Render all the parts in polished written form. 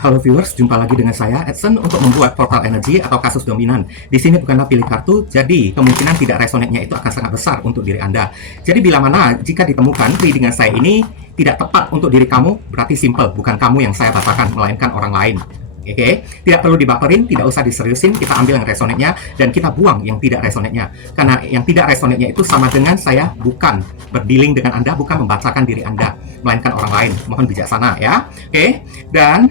Halo viewers, jumpa lagi dengan saya Edson untuk membuat portal energi atau kasus dominan. Di sini bukanlah pilih kartu, jadi kemungkinan tidak resonate-nya itu akan sangat besar untuk diri Anda. Jadi bila mana jika ditemukan readingan saya ini tidak tepat untuk diri kamu, berarti simple, bukan kamu yang saya batalkan, melainkan orang lain. Oke, tidak perlu dibaperin, tidak usah diseriusin, kita ambil yang resonate-nya dan kita buang yang tidak resonate-nya. Karena yang tidak resonate-nya itu sama dengan saya bukan berdealing dengan Anda, bukan membacakan diri Anda, melainkan orang lain. Mohon bijaksana ya. Oke, dan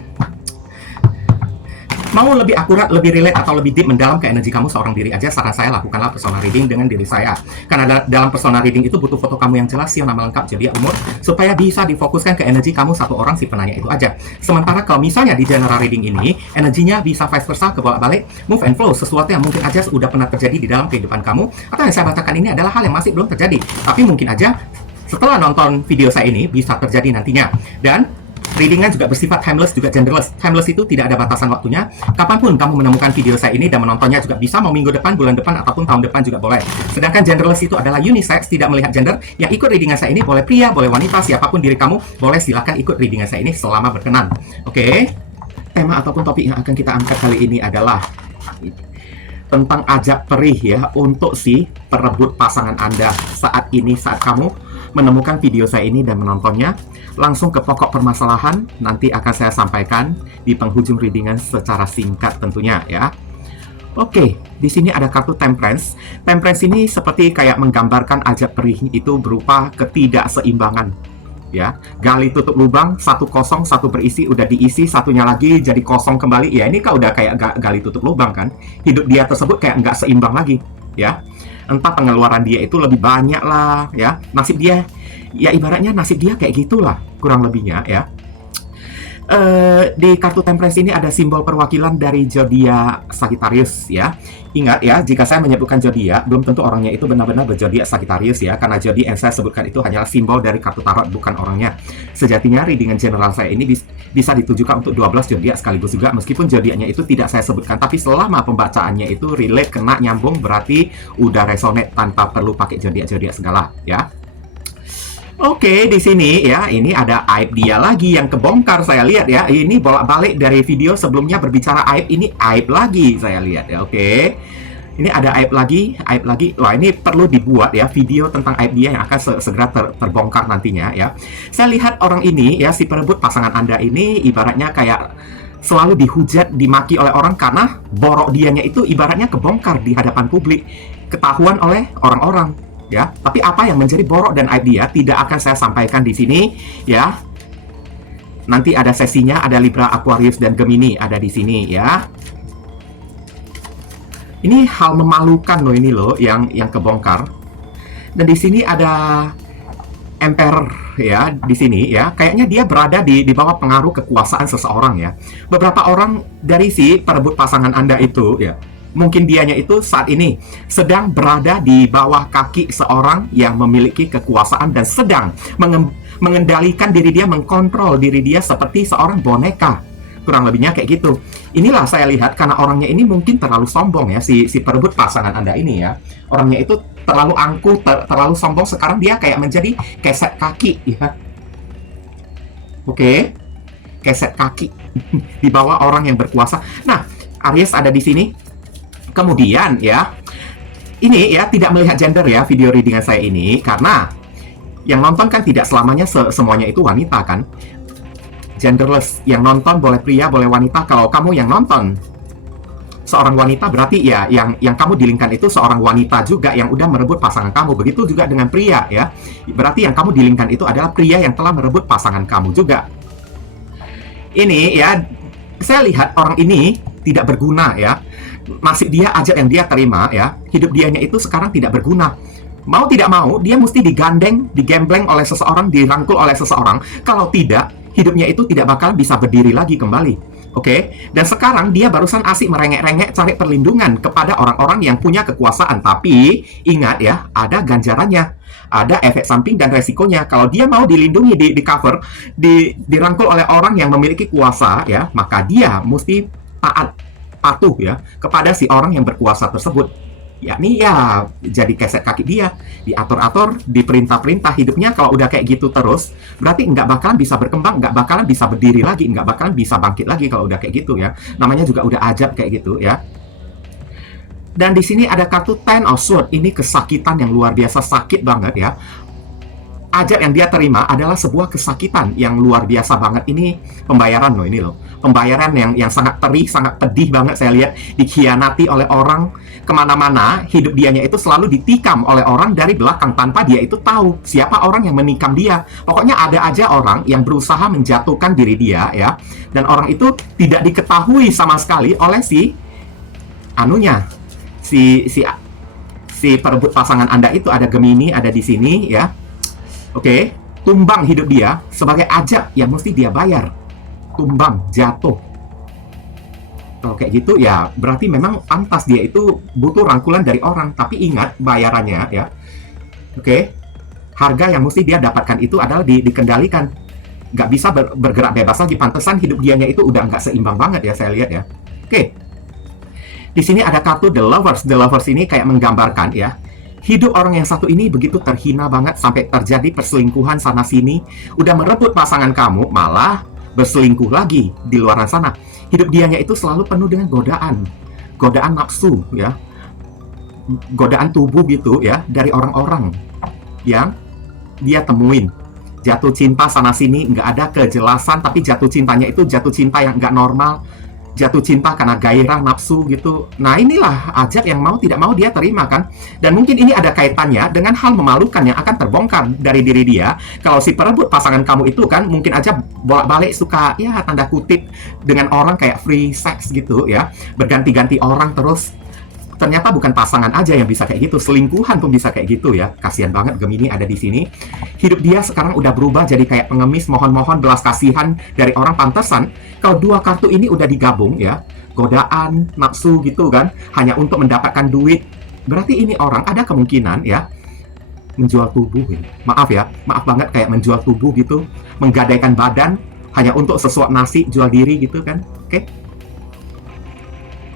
mau lebih akurat, lebih relate, atau lebih deep mendalam ke energi kamu seorang diri aja, saran saya lakukanlah personal reading dengan diri saya. Karena dalam personal reading itu butuh foto kamu yang jelas, sio, nama lengkap, zodiak, umur, supaya bisa difokuskan ke energi kamu satu orang si penanya itu aja. Sementara kalau misalnya di general reading ini, energinya bisa vice versa, kebolak-balik, move and flow, sesuatu yang mungkin aja sudah pernah terjadi di dalam kehidupan kamu, atau yang saya bacakan ini adalah hal yang masih belum terjadi, tapi mungkin aja setelah nonton video saya ini bisa terjadi nantinya. Dan readingan juga bersifat timeless, juga genderless. Timeless itu tidak ada batasan waktunya. Kapanpun kamu menemukan video saya ini dan menontonnya juga bisa, mau minggu depan, bulan depan, ataupun tahun depan juga boleh. Sedangkan genderless itu adalah unisex, tidak melihat gender. Yang ikut readingan saya ini boleh pria, boleh wanita, siapapun diri kamu, boleh silakan ikut readingan saya ini selama berkenan. Oke? Tema ataupun topik yang akan kita angkat kali ini adalah tentang ajak perih ya untuk si perebut pasangan Anda saat ini, saat kamu menemukan video saya ini dan menontonnya. Langsung ke pokok permasalahan, nanti akan saya sampaikan di penghujung readingan secara singkat tentunya ya. Oke, di sini ada kartu Temperance. Temperance ini seperti kayak menggambarkan ajak perih itu berupa ketidakseimbangan ya. Gali tutup lubang, satu kosong, satu berisi, udah diisi, satunya lagi jadi kosong kembali. Ya ini kan udah kayak gali tutup lubang kan. Hidup dia tersebut kayak nggak seimbang lagi ya. Entah pengeluaran dia itu lebih banyak lah ya. Nasib dia, ya ibaratnya nasib dia kayak gitulah kurang lebihnya ya. Di kartu Temperance ini ada simbol perwakilan dari zodiak Sagittarius ya. Ingat ya, jika saya menyebutkan zodiak, belum tentu orangnya itu benar-benar berzodiak Sagittarius ya, karena zodiak yang saya sebutkan itu hanyalah simbol dari kartu tarot, bukan orangnya. Sejatinya readingan general saya ini bisa ditujukan untuk 12 zodiak sekaligus juga, meskipun zodiaknya itu tidak saya sebutkan, tapi selama pembacaannya itu relate, kena, nyambung, berarti udah resonate tanpa perlu pakai zodiak-zodiak segala ya. Oke, di sini ya, ini ada aib dia lagi yang kebongkar saya lihat ya. Ini bolak-balik dari video sebelumnya berbicara aib, ini aib lagi saya lihat ya. Oke. Ini ada aib lagi, aib lagi. Wah, ini perlu dibuat ya video tentang aib dia yang akan segera terbongkar nantinya ya. Saya lihat orang ini ya, si perebut pasangan Anda ini ibaratnya kayak selalu dihujat, dimaki oleh orang karena borok dianya itu ibaratnya kebongkar di hadapan publik, ketahuan oleh orang-orang. Ya, tapi apa yang menjadi borok dan aib dia tidak akan saya sampaikan di sini ya. Nanti ada sesinya, ada Libra, Aquarius, dan Gemini ada di sini ya. Ini hal memalukan loh ini loh yang kebongkar. Dan di sini ada Emperor ya di sini ya. Kayaknya dia berada di bawah pengaruh kekuasaan seseorang ya. Beberapa orang dari si perebut pasangan Anda itu ya, mungkin dianya itu saat ini sedang berada di bawah kaki seorang yang memiliki kekuasaan dan sedang mengendalikan diri dia, mengkontrol diri dia seperti seorang boneka. Kurang lebihnya kayak gitu. Inilah saya lihat karena orangnya ini mungkin terlalu sombong ya, si perebut pasangan Anda ini ya. Orangnya itu terlalu angkuh, terlalu sombong, sekarang dia kayak menjadi keset kaki ya. Oke. Keset kaki di bawah orang yang berkuasa. Nah, Aries ada di sini. Kemudian ya, ini ya tidak melihat gender ya video readingan saya ini, karena yang nonton kan tidak selamanya semuanya itu wanita kan. Genderless, yang nonton boleh pria, boleh wanita. Kalau kamu yang nonton seorang wanita, berarti ya yang kamu dilingkan itu seorang wanita juga yang udah merebut pasangan kamu. Begitu juga dengan pria ya. Berarti yang kamu dilingkan itu adalah pria yang telah merebut pasangan kamu juga. Ini ya, saya lihat orang ini tidak berguna ya. Masih dia ajak yang dia terima ya, hidup dianya itu sekarang tidak berguna. Mau tidak mau, dia mesti digandeng, digembleng oleh seseorang, dirangkul oleh seseorang. Kalau tidak, hidupnya itu tidak bakal bisa berdiri lagi kembali. Oke? Dan sekarang dia barusan asik merengek-rengek cari perlindungan kepada orang-orang yang punya kekuasaan. Tapi, ingat ya, ada ganjarannya. Ada efek samping dan resikonya. Kalau dia mau dilindungi, di cover, dirangkul oleh orang yang memiliki kuasa, ya, maka dia mesti taat, patuh ya kepada si orang yang berkuasa tersebut. yakni ya jadi keset kaki dia, diatur-atur, diperintah-perintah hidupnya. Kalau udah kayak gitu terus, berarti nggak bakalan bisa berkembang, nggak bakalan bisa berdiri lagi, nggak bakalan bisa bangkit lagi kalau udah kayak gitu ya. Namanya juga udah ajab kayak gitu ya. Dan di sini ada kartu Ten of Swords. Ini kesakitan yang luar biasa, sakit banget ya. Ajab yang dia terima adalah sebuah kesakitan yang luar biasa banget. Ini pembayaran loh, ini loh. Pembayaran yang sangat perih, sangat pedih banget saya lihat. Dikhianati oleh orang kemana-mana, hidup dianya itu selalu ditikam oleh orang dari belakang tanpa dia itu tahu siapa orang yang menikam dia. Pokoknya ada aja orang yang berusaha menjatuhkan diri dia ya. Dan orang itu tidak diketahui sama sekali oleh si anunya. Si perebut pasangan Anda itu ada Gemini, ada di sini ya. Oke, tumbang hidup dia sebagai ajab yang mesti dia bayar. Tumbang, jatuh. Kalau kayak gitu ya berarti memang pantas dia itu butuh rangkulan dari orang. Tapi ingat bayarannya ya. Oke, harga yang mesti dia dapatkan itu adalah dikendalikan. Nggak bisa bergerak bebas lagi. Pantesan hidup dianya itu udah nggak seimbang banget ya saya lihat ya. Oke, di sini ada kartu The Lovers. The Lovers ini kayak menggambarkan ya, hidup orang yang satu ini begitu terhina banget sampai terjadi perselingkuhan sana-sini. Udah merebut pasangan kamu, malah berselingkuh lagi di luar sana. Hidup dianya itu selalu penuh dengan godaan. Godaan nafsu, ya. Godaan tubuh gitu, ya. Dari orang-orang yang dia temuin. Jatuh cinta sana-sini, nggak ada kejelasan, tapi jatuh cintanya itu jatuh cinta yang nggak normal. Jatuh cinta karena gairah nafsu gitu. Nah inilah ajab yang mau tidak mau dia terima kan. Dan mungkin ini ada kaitannya dengan hal memalukan yang akan terbongkar dari diri dia. Kalau si perebut pasangan kamu itu kan mungkin aja bolak-balik suka ya tanda kutip dengan orang kayak free sex gitu ya. Berganti-ganti orang terus. Ternyata bukan pasangan aja yang bisa kayak gitu, selingkuhan pun bisa kayak gitu ya. Kasihan banget Gemini ada di sini. Hidup dia sekarang udah berubah jadi kayak pengemis, mohon-mohon belas kasihan dari orang. Pantesan kalau dua kartu ini udah digabung ya, godaan, nafsu gitu kan, hanya untuk mendapatkan duit. Berarti ini orang ada kemungkinan ya menjual tubuh ya. Maaf ya, maaf banget kayak menjual tubuh gitu, menggadaikan badan hanya untuk sesuap nasi, jual diri gitu kan. Oke.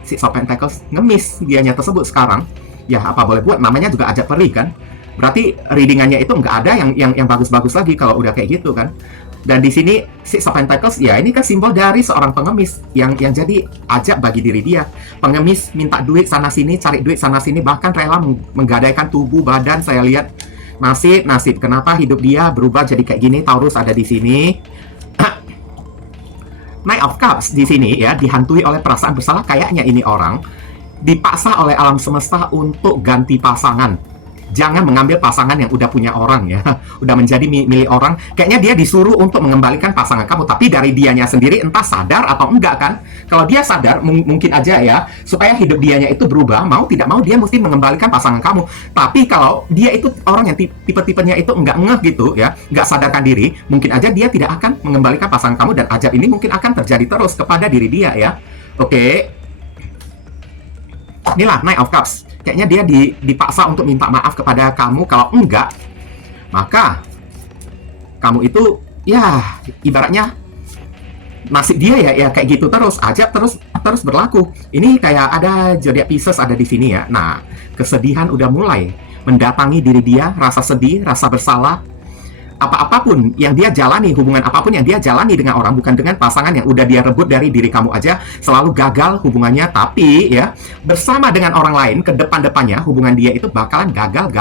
Six of Pentacles ngemis dianya tersebut sekarang. Ya apa boleh buat, namanya juga ajab perih kan. Berarti readingannya itu nggak ada yang bagus-bagus lagi kalau udah kayak gitu kan. Dan di sini Six of Pentacles ya ini kan simbol dari seorang pengemis yang jadi ajab bagi diri dia. Pengemis minta duit sana sini, cari duit sana sini, bahkan rela menggadaikan tubuh badan. Saya lihat nasib kenapa hidup dia berubah jadi kayak gini. Taurus ada di sini. Knight of Cups di sini ya dihantui oleh perasaan bersalah. Kayaknya ini orang dipaksa oleh alam semesta untuk ganti pasangan. Jangan mengambil pasangan yang udah punya orang ya, udah menjadi milik orang. Kayaknya dia disuruh untuk mengembalikan pasangan kamu, tapi dari dianya sendiri entah sadar atau enggak kan. Kalau dia sadar mungkin aja ya, supaya hidup dianya itu berubah, mau tidak mau dia mesti mengembalikan pasangan kamu. Tapi kalau dia itu orang yang tipe-tipenya itu enggak ngeh gitu ya, enggak sadarkan diri, mungkin aja dia tidak akan mengembalikan pasangan kamu. Dan ajab ini mungkin akan terjadi terus kepada diri dia ya. Oke. Inilah Knight of Cups. Kayaknya dia dipaksa untuk minta maaf kepada kamu. Kalau enggak, maka kamu itu ya ibaratnya nasib dia ya kayak gitu terus, ajab terus berlaku. Ini kayak ada zodiac Pisces ada di sini ya. Nah, kesedihan udah mulai mendatangi diri dia, rasa sedih, rasa bersalah. Apapun yang dia jalani, hubungan apapun yang dia jalani dengan orang, bukan dengan pasangan yang udah dia rebut dari diri kamu aja, selalu gagal hubungannya. Tapi ya bersama dengan orang lain ke depan-depannya hubungan dia itu bakalan gagal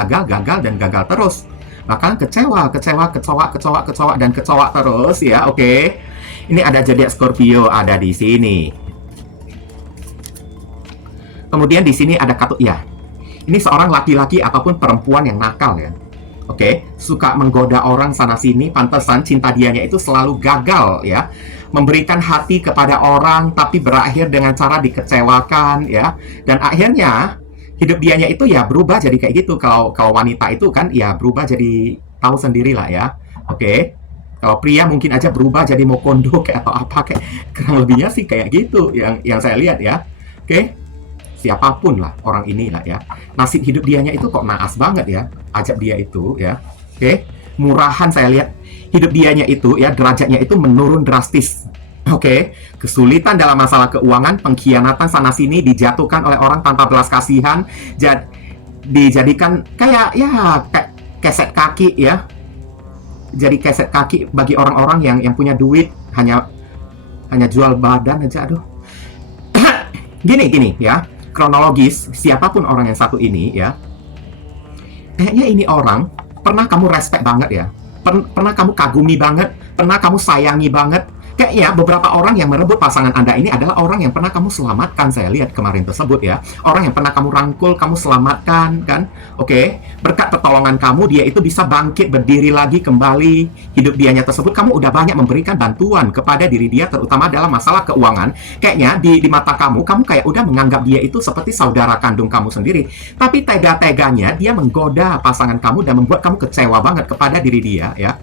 dan gagal terus. Bakalan kecewa dan kecewa terus ya. Oke. Ini ada zodiak Scorpio ada di sini. Kemudian di sini ada kartu ya. Ini seorang laki-laki ataupun perempuan yang nakal ya. Oke, suka menggoda orang sana-sini, pantesan cinta dianya itu selalu gagal ya. Memberikan hati kepada orang tapi berakhir dengan cara dikecewakan ya. Dan akhirnya hidup dianya itu ya berubah jadi kayak gitu. Kalau wanita itu kan ya berubah jadi tahu sendirilah ya. Oke. Kalau pria mungkin aja berubah jadi mau kondo kayak atau apa kayak kurang lebihnya sih kayak gitu yang saya lihat ya. Oke. Siapapun lah orang ini lah ya, nasib hidup dianya itu kok naas banget ya, ajab dia itu ya. Oke, murahan saya lihat hidup dianya itu ya, derajatnya itu menurun drastis. Oke, kesulitan dalam masalah keuangan, pengkhianatan sana sini, dijatuhkan oleh orang tanpa belas kasihan. dijadikan kayak ya kayak keset kaki ya. Jadi keset kaki bagi orang-orang yang punya duit, hanya jual badan aja. Aduh. Gini ya, kronologis siapapun orang yang satu ini ya, kayaknya ini orang pernah kamu respect banget ya, pernah kamu kagumi banget, pernah kamu sayangi banget. Kayaknya beberapa orang yang merebut pasangan Anda ini adalah orang yang pernah kamu selamatkan. Saya lihat kemarin tersebut ya, orang yang pernah kamu rangkul, kamu selamatkan kan. Oke, berkat pertolongan kamu, dia itu bisa bangkit, berdiri lagi kembali. Hidup dianya tersebut, kamu udah banyak memberikan bantuan kepada diri dia, terutama dalam masalah keuangan. Kayaknya di mata kamu kayak udah menganggap dia itu seperti saudara kandung kamu sendiri. Tapi tega-teganya dia menggoda pasangan kamu dan membuat kamu kecewa banget kepada diri dia ya.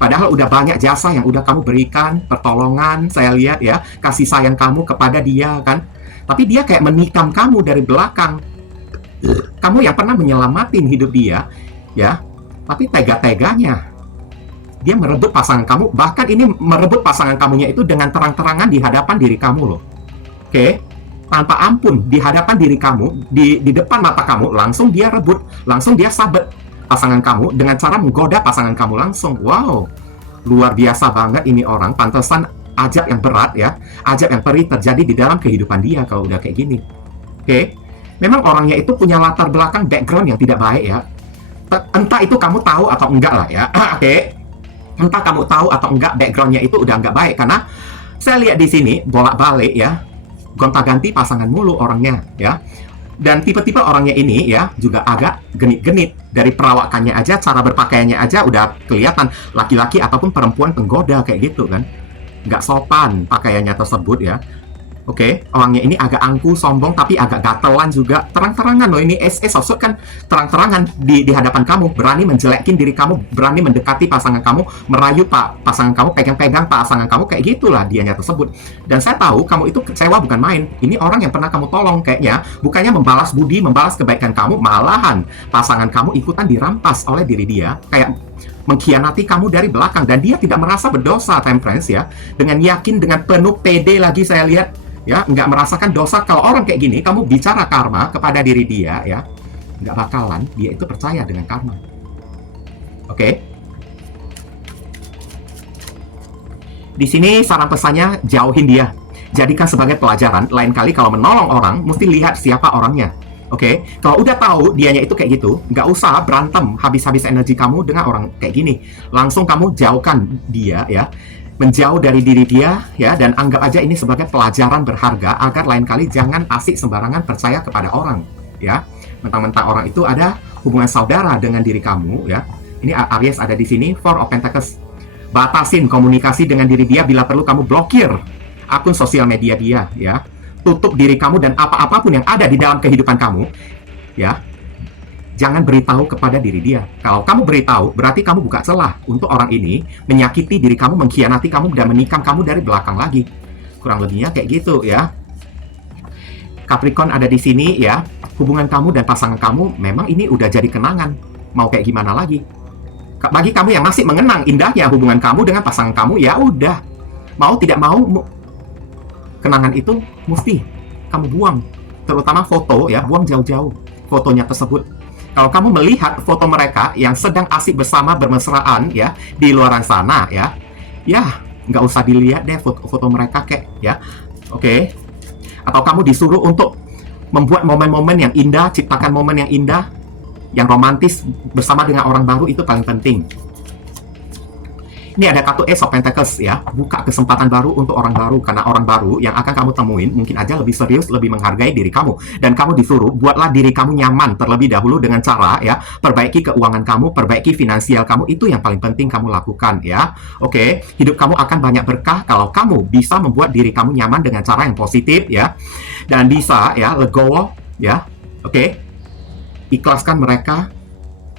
Padahal udah banyak jasa yang udah kamu berikan, pertolongan, saya lihat ya, kasih sayang kamu kepada dia kan. Tapi dia kayak menikam kamu dari belakang. Kamu yang pernah menyelamatin hidup dia, ya. Tapi tega-teganya dia merebut pasangan kamu. Bahkan ini merebut pasangan kamunya itu dengan terang-terangan di hadapan diri kamu loh. Oke? Tanpa ampun di hadapan diri kamu, di depan mata kamu, langsung dia rebut, langsung dia sabet pasangan kamu dengan cara menggoda pasangan kamu langsung. Wow, luar biasa banget ini orang. Pantesan ajab yang berat ya, ajab yang perih terjadi di dalam kehidupan dia kalau udah kayak gini. Oke, memang orangnya itu punya latar belakang background yang tidak baik ya. Entah itu kamu tahu atau enggak lah ya. Oke, entah kamu tahu atau enggak backgroundnya itu udah enggak baik, karena saya lihat di sini bolak-balik ya, gonta-ganti pasangan mulu orangnya ya. Dan tipe-tipe orangnya ini ya juga agak genit-genit. Dari perawakannya aja, cara berpakaiannya aja udah kelihatan laki-laki ataupun perempuan penggoda kayak gitu kan. Nggak sopan pakaiannya tersebut ya. Oke, orangnya ini agak angkuh, sombong, tapi agak gatelan juga. Terang-terangan loh ini, maksud kan terang-terangan di hadapan kamu. Berani menjelekin diri kamu, berani mendekati pasangan kamu, merayu pasangan kamu, pegang-pegang pasangan kamu, kayak gitulah dianya tersebut. Dan saya tahu kamu itu kecewa bukan main. Ini orang yang pernah kamu tolong kayaknya, bukannya membalas budi, membalas kebaikan kamu, malahan pasangan kamu ikutan dirampas oleh diri dia, kayak mengkhianati kamu dari belakang. Dan dia tidak merasa berdosa, Temperance ya. Dengan yakin, dengan penuh pede lagi saya lihat, ya, nggak merasakan dosa. Kalau orang kayak gini, kamu bicara karma kepada diri dia, ya, nggak bakalan dia itu percaya dengan karma. Oke? Di sini saran pesannya, jauhin dia. Jadikan sebagai pelajaran. Lain kali kalau menolong orang, mesti lihat siapa orangnya. Oke? Kalau udah tahu dianya itu kayak gitu, nggak usah berantem, habis-habis energi kamu dengan orang kayak gini. Langsung kamu jauhkan dia, ya. Menjauh dari diri dia ya, dan anggap aja ini sebagai pelajaran berharga agar lain kali jangan asik sembarangan percaya kepada orang ya. Mentang-mentang orang itu ada hubungan saudara dengan diri kamu ya. Ini Aries ada di sini, Four of Pentacles. Batasin komunikasi dengan diri dia, bila perlu kamu blokir akun sosial media dia ya. Tutup diri kamu dan apa-apapun yang ada di dalam kehidupan kamu ya. Jangan beritahu kepada diri dia. Kalau kamu beritahu, berarti kamu buka celah untuk orang ini menyakiti diri kamu, mengkhianati kamu, dan menikam kamu dari belakang lagi. Kurang lebihnya kayak gitu ya. Capricorn ada di sini ya. Hubungan kamu dan pasangan kamu memang ini udah jadi kenangan. Mau kayak gimana lagi? Bagi kamu yang masih mengenang indahnya hubungan kamu dengan pasangan kamu, ya udah. Mau tidak mau, kenangan itu mesti kamu buang. Terutama foto ya, buang jauh-jauh fotonya tersebut. Kalau kamu melihat foto mereka yang sedang asik bersama bermesraan ya di luar sana ya, nggak usah dilihat deh foto mereka kayak ya, oke? Atau kamu disuruh untuk membuat momen-momen yang indah, ciptakan momen yang indah, yang romantis bersama dengan orang baru, itu paling penting. Ini ada kartu Ace of Pentacles ya, buka kesempatan baru untuk orang baru, karena orang baru yang akan kamu temuin mungkin aja lebih serius, lebih menghargai diri kamu, dan kamu disuruh buatlah diri kamu nyaman terlebih dahulu dengan cara ya, perbaiki keuangan kamu, perbaiki finansial kamu, itu yang paling penting kamu lakukan ya. Oke, hidup kamu akan banyak berkah kalau kamu bisa membuat diri kamu nyaman dengan cara yang positif ya, dan bisa ya legowo ya. Oke, ikhlaskan mereka.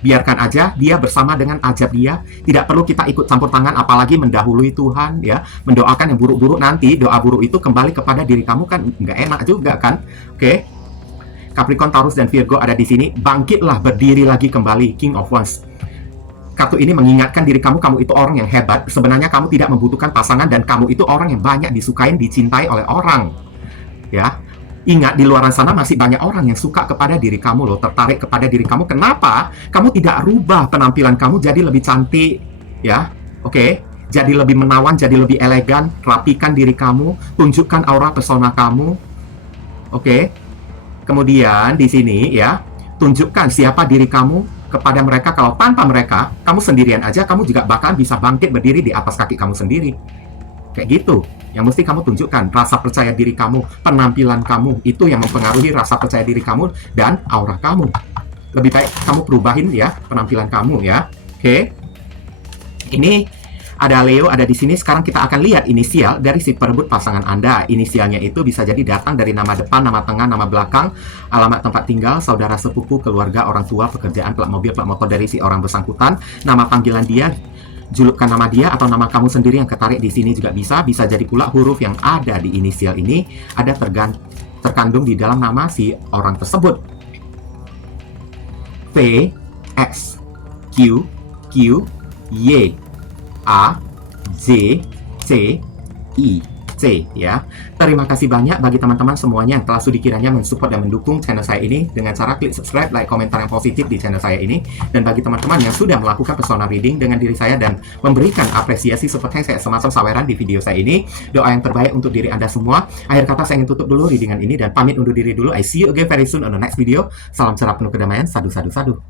Biarkan aja dia bersama dengan ajab dia. Tidak perlu kita ikut campur tangan, apalagi mendahului Tuhan ya. Mendoakan yang buruk-buruk, nanti doa buruk itu kembali kepada diri kamu, kan nggak enak juga kan. Oke. Capricorn, Taurus, dan Virgo ada di sini. Bangkitlah, berdiri lagi kembali. King of Wands. Kartu ini mengingatkan diri kamu, kamu itu orang yang hebat. Sebenarnya kamu tidak membutuhkan pasangan, dan kamu itu orang yang banyak disukain, dicintai oleh orang. Ya. Ingat, di luar sana masih banyak orang yang suka kepada diri kamu loh, tertarik kepada diri kamu. Kenapa? Kamu tidak rubah penampilan kamu jadi lebih cantik, ya? Oke? Jadi lebih menawan, jadi lebih elegan, rapikan diri kamu, tunjukkan aura pesona kamu. Oke? Kemudian di sini ya, tunjukkan siapa diri kamu kepada mereka. Kalau tanpa mereka, kamu sendirian aja, kamu juga bakal bisa bangkit berdiri di atas kaki kamu sendiri. Kayak gitu. Yang mesti kamu tunjukkan rasa percaya diri kamu, penampilan kamu, itu yang mempengaruhi rasa percaya diri kamu dan aura kamu. Lebih baik kamu perubahin ya penampilan kamu ya. Oke. Ini ada Leo ada di sini. Sekarang kita akan lihat inisial dari si perebut pasangan Anda. Inisialnya itu bisa jadi datang dari nama depan, nama tengah, nama belakang, alamat tempat tinggal, saudara sepupu, keluarga, orang tua, pekerjaan, plat mobil, plat motor dari si orang bersangkutan, nama panggilan dia, julukan nama dia atau nama kamu sendiri yang ketarik di sini juga bisa. Bisa jadi pula huruf yang ada di inisial ini ada terkandung di dalam nama si orang tersebut. V, X, Q, Q, Y, A, J, C, I, C ya. Terima kasih banyak bagi teman-teman semuanya yang telah sudi kiranya mensupport dan mendukung channel saya ini dengan cara klik subscribe, like, komentar yang positif di channel saya ini. Dan bagi teman-teman yang sudah melakukan personal reading dengan diri saya dan memberikan apresiasi seperti saya semacam saweran di video saya ini, doa yang terbaik untuk diri Anda semua. Akhir kata saya ingin tutup dulu readingan ini dan pamit undur diri dulu. I see you again very soon on the next video. Salam cerah penuh kedamaian. Sadu, sadu, sadu.